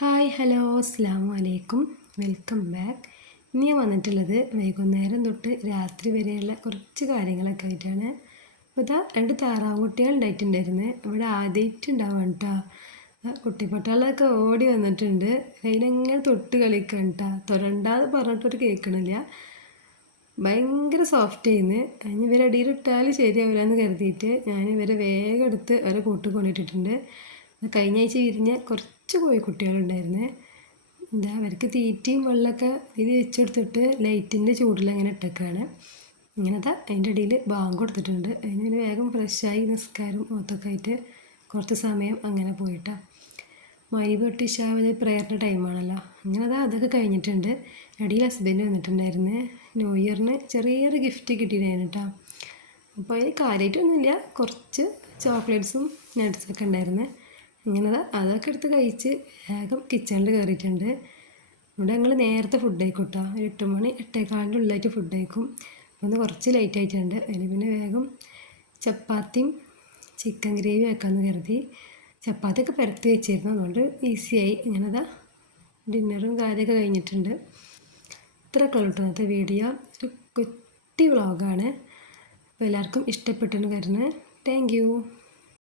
Hi hello അസ്സലാമു അലൈക്കും welcome back. ഇനി ഞാൻ വന്നിട്ടുള്ളത് വൈകുന്നേരം തൊട്ട് രാത്രി വരെയുള്ള കുറച്ച് കാര്യങ്ങളൊക്കെ ആയിട്ടാണ്. അപ്പോൾ ഇതാ 2 താറാവുകുട്ടികൾ ഉണ്ടായിട്ടുണ്ടായിരുന്നു. ഇവിടെ ആദ്യമായിട്ടുണ്ടാവാം കേട്ടോ. കുട്ടിപ്പട്ടാളൊക്കെ ഓടി വന്നിട്ടുണ്ട്. അതിനെങ്ങനെ തൊട്ട് കളിക്കാൻ കേട്ടോ. തൊരണ്ടാന്ന് പറഞ്ഞിട്ടൊരു കേൾക്കണില്ല. ഭയങ്കര സോഫ്റ്റ് ചെയ്യുന്നു. അതിന് ഇവരെ അടിയിലിട്ടാൽ ശരിയാവില്ല എന്ന് കരുതിയിട്ട് ഞാൻ ഇവരെ വേഗം എടുത്ത് അവരെ കൂട്ടിൽ കൊണ്ടിട്ടിട്ടുണ്ട്. കഴിഞ്ഞ ആഴ്ച വിരിഞ്ഞ കുറച്ച് കോഴിക്കുട്ടികളുണ്ടായിരുന്നേ. എന്താ അവർക്ക് തീറ്റയും വെള്ളമൊക്കെ ഇത് വെച്ച് കൊടുത്തിട്ട് ലൈറ്റിൻ്റെ ചൂടിലങ്ങനെ ഇട്ടേക്കാണ്. ഇങ്ങനത്തെ അതിൻ്റെ ഇടയിൽ ബാങ്ക് കൊടുത്തിട്ടുണ്ട്. അതിന് വേഗം ഫ്രഷായി നിസ്കാരം മൊത്തമൊക്കെ ആയിട്ട് കുറച്ച് സമയം അങ്ങനെ പോയിട്ടാണ്. മഗ്‌രിബ് തൊട്ട് ഇശാ വരെ പ്രയറിൻ്റെ ടൈമാണല്ലോ. അങ്ങനെ അതൊക്കെ കഴിഞ്ഞിട്ടുണ്ട്. ഇടയിൽ ഹസ്ബൻഡ് വന്നിട്ടുണ്ടായിരുന്നു. ന്യൂ ഇയറിന് ചെറിയൊരു ഗിഫ്റ്റ് കിട്ടിയിട്ടുണ്ടായിരുന്നു കേട്ടോ. അപ്പോൾ അതിന് കാര്യമായിട്ടൊന്നുമില്ല, കുറച്ച് ചോക്ലേറ്റ്സും നട്ട്സൊക്കെ ഉണ്ടായിരുന്നു. ഇങ്ങനെ അതൊക്കെ എടുത്ത് കഴിച്ച് വേഗം കിച്ചണിൽ കയറിയിട്ടുണ്ട്. ഇവിടെ ഞങ്ങൾ നേരത്തെ ഫുഡ് കഴിക്കും കേട്ടോ. 8 മണി 8:15 ഉള്ളിലായിട്ട് ഫുഡ് കഴിക്കും. ഒന്ന് കുറച്ച് ലേറ്റ് ആയിട്ടുണ്ട്. അതിന് പിന്നെ വേഗം ചപ്പാത്തിയും ചിക്കൻ ഗ്രേവി വെക്കാമെന്ന് കരുതി. ചപ്പാത്തിയൊക്കെ പരത്തി വെച്ചിരുന്നു, അതുകൊണ്ട് ഈസിയായി. ഇങ്ങനെതാ ഡിന്നറും കാര്യമൊക്കെ കഴിഞ്ഞിട്ടുണ്ട്. ഇത്രയൊക്കെ ഉള്ളൂ കേട്ടോ ഇന്നത്തെ വീഡിയോ. ഒരു കുട്ടി വ്ളോഗാണ്. അപ്പോൾ എല്ലാവർക്കും ഇഷ്ടപ്പെട്ടെന്ന് കരുതുന്നു. Thank you.